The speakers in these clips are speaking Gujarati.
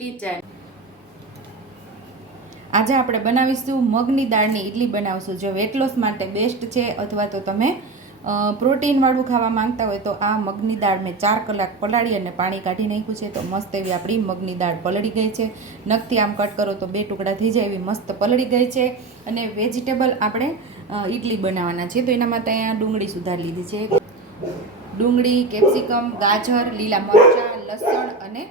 કિચન. આજે આપણે બનાવીશું મગની દાળની ઇડલી બનાવશું. જો વેટ લોસ માટે બેસ્ટ છે, અથવા તો તમે પ્રોટીનવાળું ખાવા માંગતા હોય તો આ મગની દાળ મેં 4 કલાક પલાળી અને પાણી કાઢી નાખ્યું છે. તો મસ્ત એવી આપણી મગની દાળ પલળી ગઈ છે. નખથી આમ કટ કરો તો 2 ટુકડા થઈ જાય એવી મસ્ત પલળી ગઈ છે. અને વેજીટેબલ આપણે ઇડલી બનાવવાના છે, તો એના માટે અહીંયા ડુંગળી સુધારી લીધી છે. ડુંગળી, કેપ્સિકમ, ગાજર, લીલા મરચાં, લસણ અને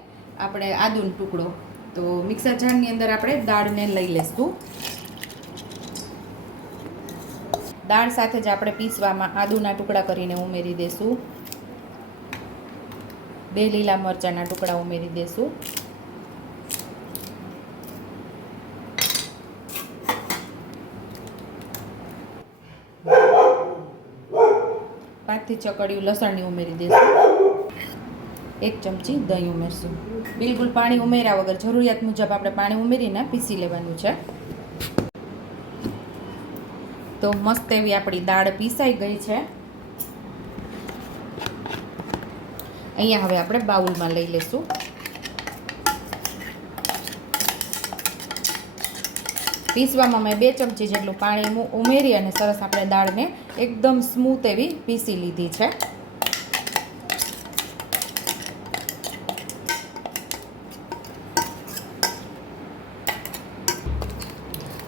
આપણે આદુનો ટુકડો. તો મિક્સર જારની અંદર આપણે દાળને લઈ લઈશું. દાળ સાથે જ આપણે પીસવામાં આદુના ટુકડા કરીને ઉમેરી દઈશું. 2 લીલા મરચાંના ટુકડા ઉમેરી દઈશું. 5 થી 6 કળીઓ લસણની ઉમેરી દઈશું. 1 ચમચી દહીં ઉમેરશું. બિલકુલ પાણી ઉમેર્યા વગર જરૂરિયાત મુજબ આપણે પાણી ઉમેરીને પીસી લેવાનું છે. તો મસ્ત એવી આપણી દાળ પીસાઈ ગઈ છે. અહીંયા હવે આપણે બાઉલમાં લઈ લઈશું. પીસવામાં મેં 2 ચમચી જેટલું પાણી ઉમેરી અને સરસ આપણે દાળને એકદમ સ્મૂથ એવી પીસી લીધી છે.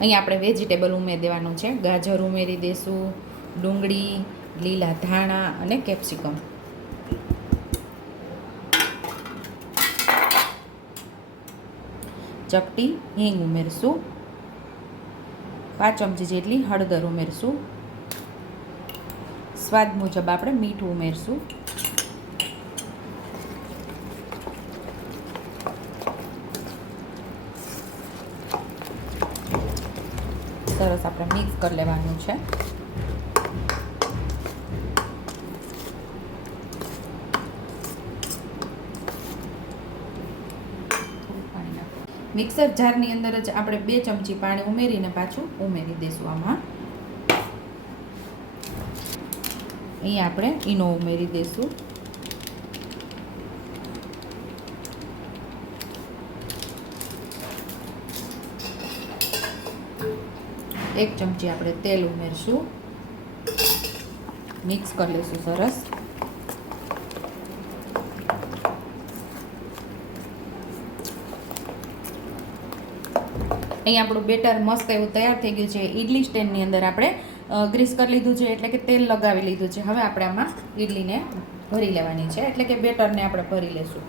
અહીંયા આપણે વેજીટેબલ ઉમેરી દેવાનું છે. ગાજર ઉમેરી દઈશું, ડુંગળી, લીલા ધાણા અને કેપ્સિકમ. ચપટી હિંગ ઉમેરશું. 5 ચમચી જેટલી હળદર ઉમેરશું. સ્વાદ મુજબ આપણે મીઠું ઉમેરશું. સરસ આપણે મિક્સ કરી લેવાનું છે. મિક્સર જારની અંદર જ આપણે 2 ચમચી પાણી ઉમેરીને પાછું ઉમેરી દઈશું. આમાં અહીંયા આપણે ઈનો ઉમેરી દઈશું. એક ચમચી આપણે તેલ ઉમેરશું. મિક્સ કરી લઈશું સરસ. અહીં આપણું બેટર મસ્ત એવું તૈયાર થઈ ગયું છે. ઇડલી સ્ટેન્ડની અંદર આપણે ગ્રીસ કરી લીધું છે, એટલે કે તેલ લગાવી લીધું છે. હવે આપણે આમાં ઇડલીને ભરી લેવાની છે, એટલે કે બેટરને આપણે ભરી લેશું.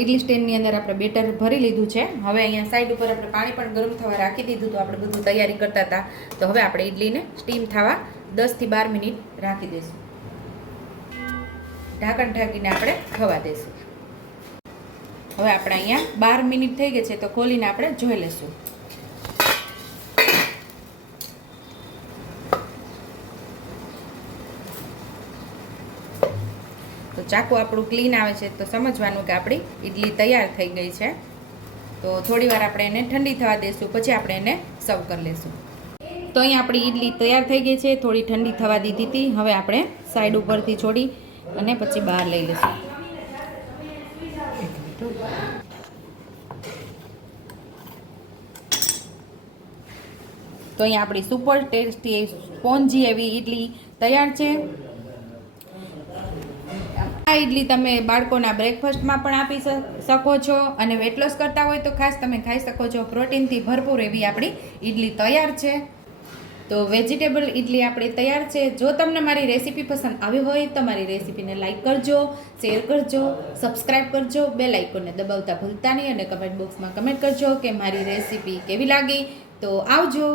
ઇડલી સ્ટેન્ડની અંદર આપણે બેટર ભરી લીધું છે. હવે અહીંયા સાઈડ ઉપર આપણે પાણી પણ ગરમ થવા રાખી દીધું. તો આપણે બધું તૈયારી કરતા હતા. તો હવે આપણે ઇડલીને સ્ટીમ થવા 10 થી 12 મિનિટ રાખી દઈશું. ઢાંકણ ઢાંકીને આપણે થવા દઈશું. હવે આપણે અહીંયા 12 મિનિટ થઈ ગઈ છે, તો ખોલીને આપણે જોઈ લઈશું. તો ચાકુ આપણું ક્લીન આવે છે, તો સમજવાનું કે આપણી ઇડલી તૈયાર થઈ ગઈ છે. તો થોડી વાર આપણે એને ઠંડી થવા દઈશું, પછી આપણે એને સર્વ કરી લઈશું. તો અહીં આપણી ઇડલી તૈયાર થઈ ગઈ છે. થોડી ઠંડી થવા દીધી હતી. હવે આપણે સાઈડ ઉપરથી છોડી અને પછી બહાર લઈ લઈશું. તો અહીં આપણી સુપર ટેસ્ટી સ્પોન્જી એવી ઇડલી તૈયાર છે. આ ઇડલી તમે બાળકોના બ્રેકફાસ્ટમાં પણ આપી શકો છો, અને વેટ લોસ કરતા હોય તો ખાસ તમે ખાઈ શકો છો. પ્રોટીનથી ભરપૂર એવી આપણી ઇડલી તૈયાર છે. તો વેજીટેબલ ઇડલી આપણી તૈયાર છે. જો તમને મારી રેસીપી પસંદ આવી હોય તો મારી રેસીપીને લાઇક કરજો, શેર કરજો, સબસ્ક્રાઈબ કરજો, બેલ આઇકોનને દબાવતા ભૂલતા નહીં, અને કમેન્ટ બોક્સમાં કમેન્ટ કરજો કે મારી રેસીપી કેવી લાગી. તો આવજો.